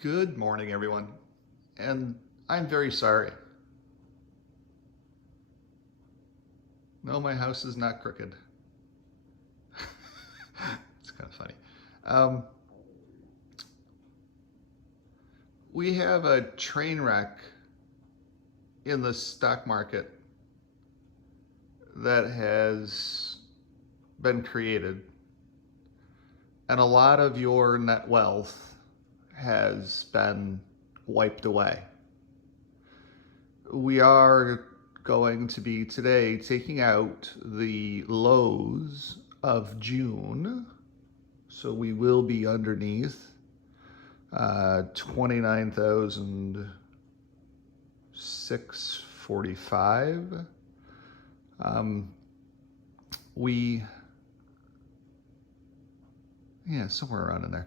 Good morning, everyone. And I'm very sorry. No, my house is not crooked. It's kind of funny. Um, we have a train wreck in the stock market that has been created, and a lot of your net wealth has been wiped away. We are going to be today taking out the lows of June. So we will be underneath 29,645. We, yeah, somewhere around in there.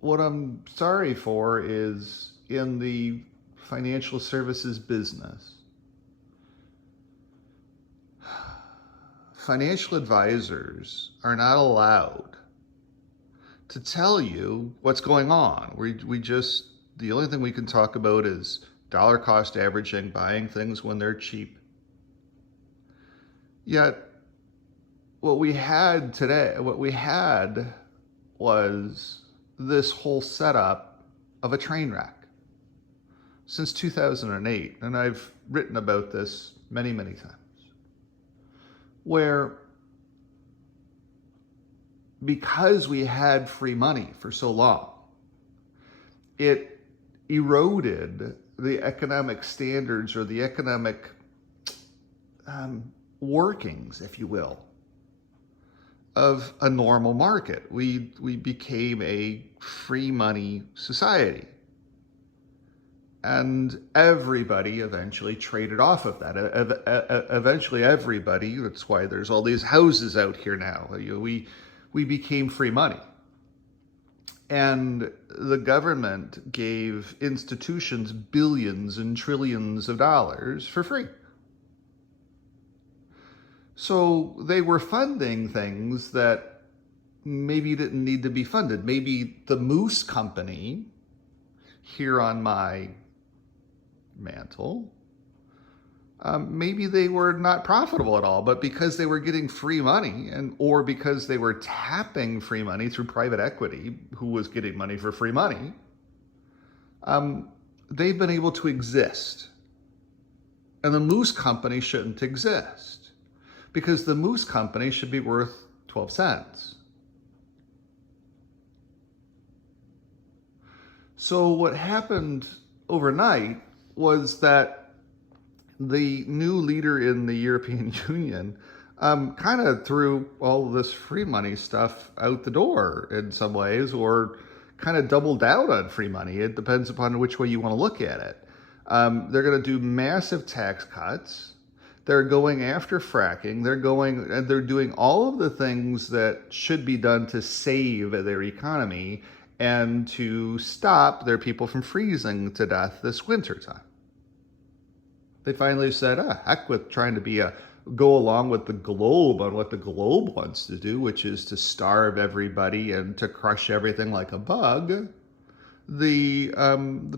What I'm sorry for is in the financial services business, financial advisors are not allowed to tell you what's going on. The only thing we can talk about is dollar cost averaging, buying things when they're cheap. Yet, what we had was this whole setup of a train wreck since 2008. And I've written about this many, many times, where because we had free money for so long, it eroded the economic standards or the economic workings, if you will, of a normal market. We became a free money society. And everybody eventually traded off of that. Eventually everybody, that's why there's all these houses out here now. We became free money. And the government gave institutions billions and trillions of dollars for free. So they were funding things that maybe didn't need to be funded. Maybe the Moose Company here on my mantle, maybe they were not profitable at all, but because they were getting free money or because they were tapping free money through private equity, who was getting money for free money, they've been able to exist. And the Moose Company shouldn't exist, because the Moose Company should be worth 12 cents. So what happened overnight was that the new leader in the European Union kind of threw all this free money stuff out the door in some ways, or kind of doubled down on free money. It depends upon which way you want to look at it. They're going to do massive tax cuts. They're going after fracking. They're doing all of the things that should be done to save their economy and to stop their people from freezing to death this wintertime. They finally said, heck with trying to go along with the globe on what the globe wants to do, which is to starve everybody and to crush everything like a bug. The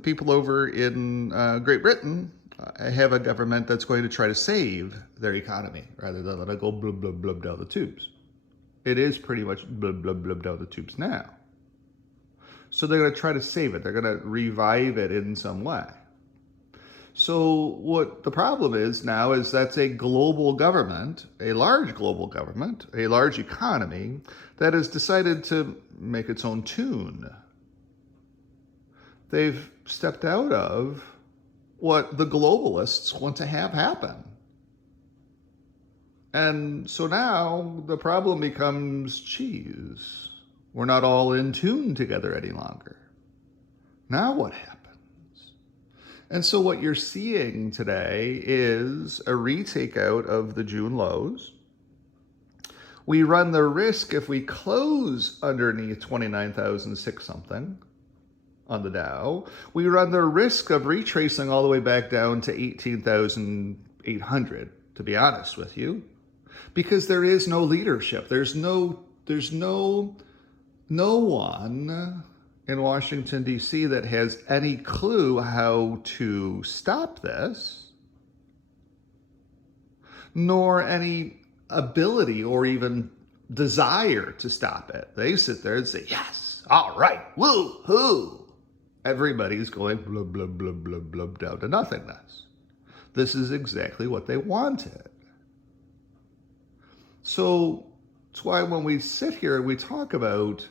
people over in Great Britain have a government that's going to try to save their economy rather than let it go blub, blub, blub down the tubes. It is pretty much blub, blub, blub down the tubes now. So they're going to try to save it. They're going to revive it in some way. So what the problem is now is that's a global government, a large global government, a large economy that has decided to make its own tune. They've stepped out of what the globalists want to have happen. And so now the problem becomes, geez, we're not all in tune together any longer. Now what happens? And so what you're seeing today is a retake out of the June lows. We run the risk, if we close underneath 29,006 something on the Dow, we run the risk of retracing all the way back down to 18,800, to be honest with you, because there is no leadership. There's no no one in Washington, D.C. that has any clue how to stop this, nor any ability or even desire to stop it. They sit there and say, yes, all right, woo-hoo. Everybody's going blub, blub, blub, blub, blub, down to nothingness. This is exactly what they wanted. So that's why when we sit here and we talk about,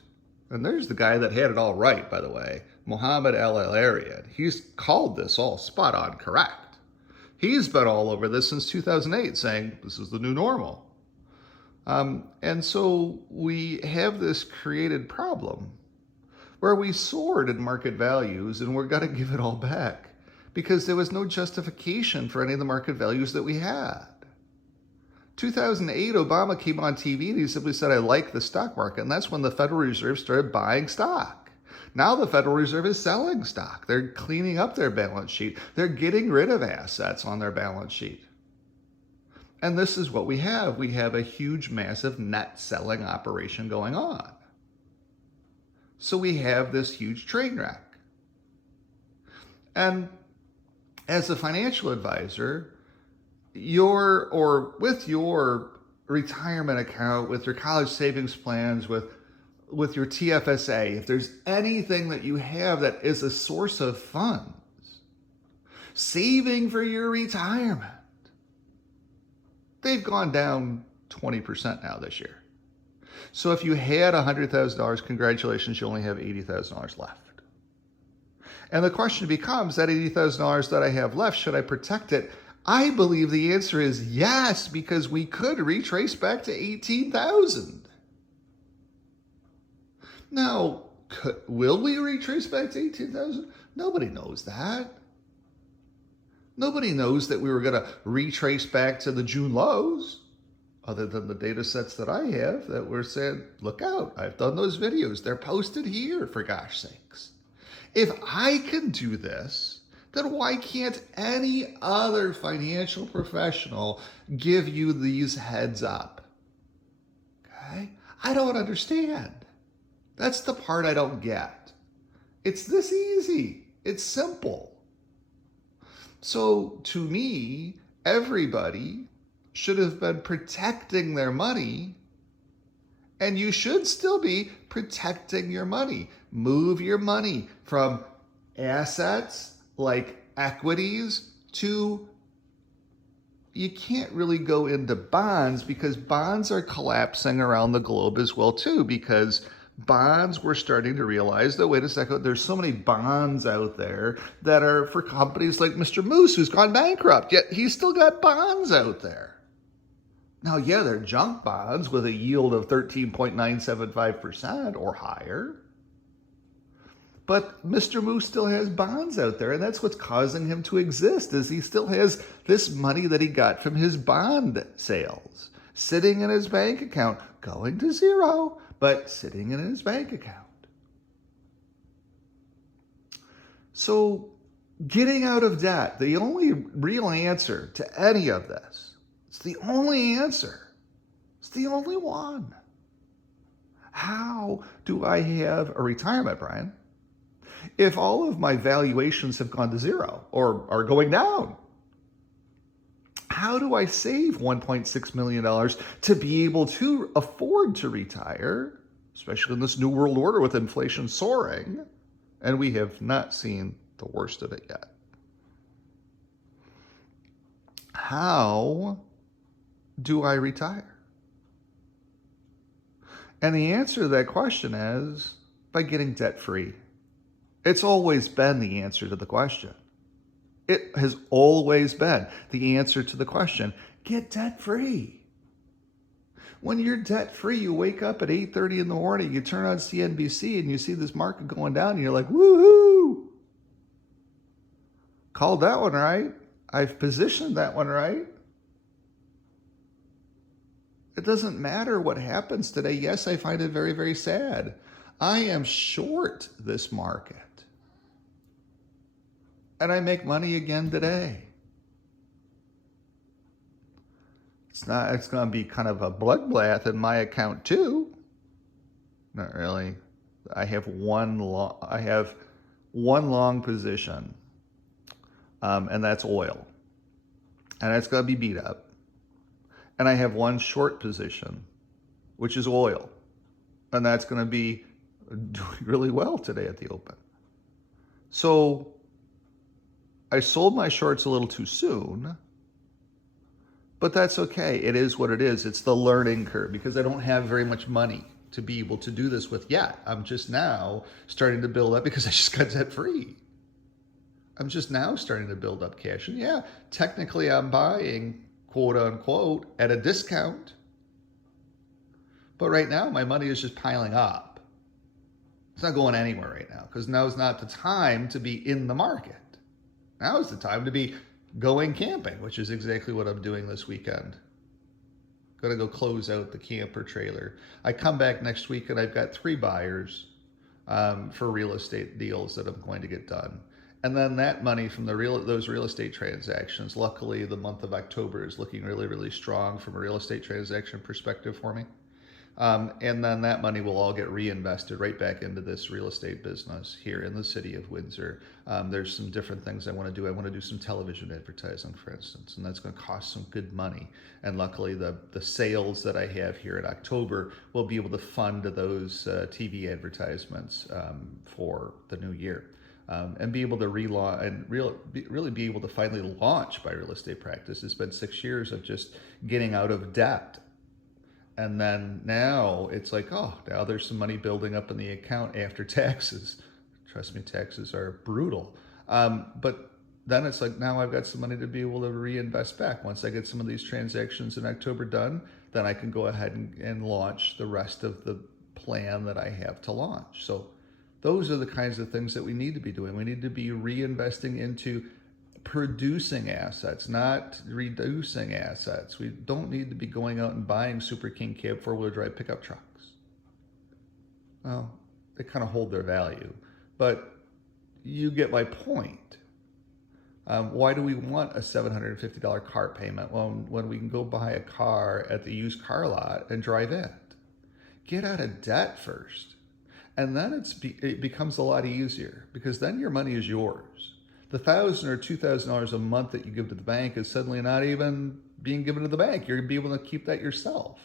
and there's the guy that had it all right, by the way, Mohammed El-Arian. He's called this all spot on correct. He's been all over this since 2008 saying this is the new normal. And so we have this created problem where we soared in market values and we're going to give it all back because there was no justification for any of the market values that we had. 2008, Obama came on TV and he simply said, I like the stock market. And that's when the Federal Reserve started buying stock. Now the Federal Reserve is selling stock. They're cleaning up their balance sheet. They're getting rid of assets on their balance sheet. And this is what we have. We have a huge, massive net selling operation going on. So we have this huge train wreck. And as a financial advisor, with your retirement account, with your college savings plans, with your TFSA, if there's anything that you have that is a source of funds, saving for your retirement, they've gone down 20% now this year. So if you had $100,000, congratulations, you only have $80,000 left. And the question becomes, that $80,000 that I have left, should I protect it? I believe the answer is yes, because we could retrace back to 18,000. Now, will we retrace back to 18,000? Nobody knows that. Nobody knows that we were going to retrace back to the June lows, other than the data sets that I have that were saying, look out, I've done those videos. They're posted here, for gosh sakes. If I can do this, then why can't any other financial professional give you these heads up? Okay? I don't understand. That's the part I don't get. It's this easy. It's simple. So to me, everybody should have been protecting their money, and you should still be protecting your money. Move your money from assets like equities to, you can't really go into bonds because bonds are collapsing around the globe as well too, because bonds, we're starting to realize that, wait a second, there's so many bonds out there that are for companies like Mr. Moose, who's gone bankrupt, yet he's still got bonds out there. Now, yeah, they're junk bonds with a yield of 13.975% or higher. But Mr. Moose still has bonds out there, and that's what's causing him to exist, is he still has this money that he got from his bond sales sitting in his bank account, going to zero, but sitting in his bank account. So getting out of debt, the only real answer to any of this, it's the only answer. It's the only one. How do I have a retirement, Brian, if all of my valuations have gone to zero or are going down? How do I save $1.6 million to be able to afford to retire, especially in this new world order with inflation soaring? And we have not seen the worst of it yet. How do I retire? And the answer to that question is by getting debt-free. It's always been the answer to the question. It has always been the answer to the question. Get debt-free. When you're debt-free, you wake up at 8:30 in the morning, you turn on CNBC and you see this market going down and you're like, woohoo! Called that one right. I've positioned that one right. It doesn't matter what happens today. Yes, I find it very, very sad. I am short this market. And I make money again today. It's going to be kind of a bloodbath in my account too. Not really. I have one long position, and that's oil, and it's going to be beat up. And I have one short position, which is oil, and that's going to be doing really well today at the open. So I sold my shorts a little too soon, but that's okay. It is what it is. It's the learning curve because I don't have very much money to be able to do this with yet. I'm just now starting to build up because I just got debt free. I'm just now starting to build up cash. And yeah, technically I'm buying, quote unquote, at a discount. But right now my money is just piling up. It's not going anywhere right now because now's not the time to be in the market. Now is the time to be going camping, which is exactly what I'm doing this weekend. Gonna go close out the camper trailer. I come back next week and I've got 3 buyers for real estate deals that I'm going to get done. And then that money from those real estate transactions, luckily the month of October is looking really, really strong from a real estate transaction perspective for me. And then that money will all get reinvested right back into this real estate business here in the city of Windsor. There's some different things I want to do. I want to do some television advertising, for instance, and that's going to cost some good money. And luckily, the sales that I have here in October will be able to fund those TV advertisements for the new year. And be able to relaunch and really be able to finally launch my real estate practice. It's been 6 years of just getting out of debt. And then now it's like, oh, now there's some money building up in the account after taxes. Trust me, taxes are brutal. But then it's like, now I've got some money to be able to reinvest back. Once I get some of these transactions in October done, then I can go ahead and launch the rest of the plan that I have to launch. So those are the kinds of things that we need to be doing. We need to be reinvesting into producing assets, not reducing assets. We don't need to be going out and buying Super King Cab 4-wheel drive pickup trucks. Well, they kind of hold their value, but you get my point. Why do we want a $750 car payment when we can go buy a car at the used car lot and drive it? Get out of debt first. And then it becomes a lot easier because then your money is yours. The $1,000 or $2,000 a month that you give to the bank is suddenly not even being given to the bank. You're going to be able to keep that yourself.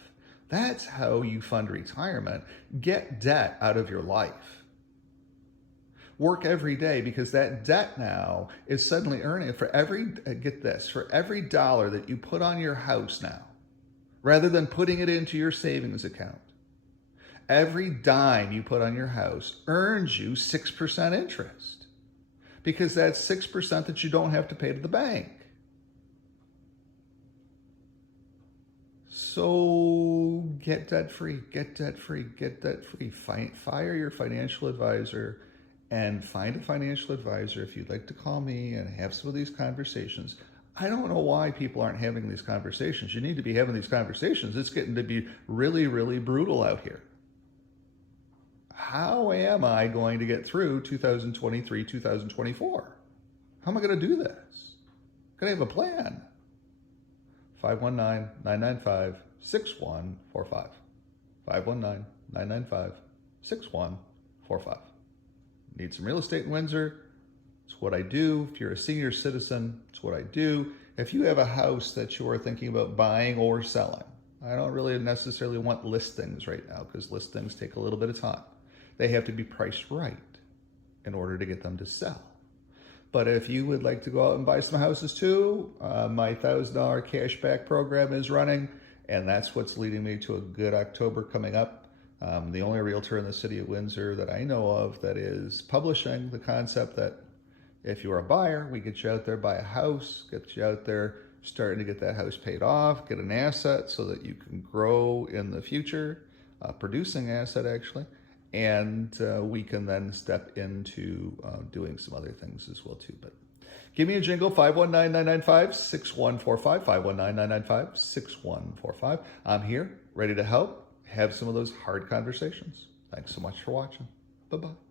That's how you fund retirement. Get debt out of your life. Work every day because that debt now is suddenly earning for get this, for every dollar that you put on your house now, rather than putting it into your savings account, every dime you put on your house earns you 6% interest. Because that's 6% that you don't have to pay to the bank. So get debt free, get debt free, get debt free. Fire your financial advisor and find a financial advisor if you'd like to call me and have some of these conversations. I don't know why people aren't having these conversations. You need to be having these conversations. It's getting to be really, really brutal out here. How am I going to get through 2023, 2024? How am I going to do this? I'm going to have a plan. 519-995-6145. 519-995-6145. Need some real estate in Windsor? It's what I do. If you're a senior citizen, it's what I do. If you have a house that you are thinking about buying or selling, I don't really necessarily want listings right now because listings take a little bit of time. They have to be priced right in order to get them to sell. But if you would like to go out and buy some houses too, my $1,000 cashback program is running, and that's what's leading me to a good October coming up. The only realtor in the city of Windsor that I know of that is publishing the concept that if you're a buyer, we get you out there, buy a house, get you out there, starting to get that house paid off, get an asset so that you can grow in the future, producing asset actually. And we can then step into doing some other things as well too. But give me a jingle, 519-995-6145, 519-995-6145. I'm here, ready to help, have some of those hard conversations. Thanks so much for watching. Bye-bye.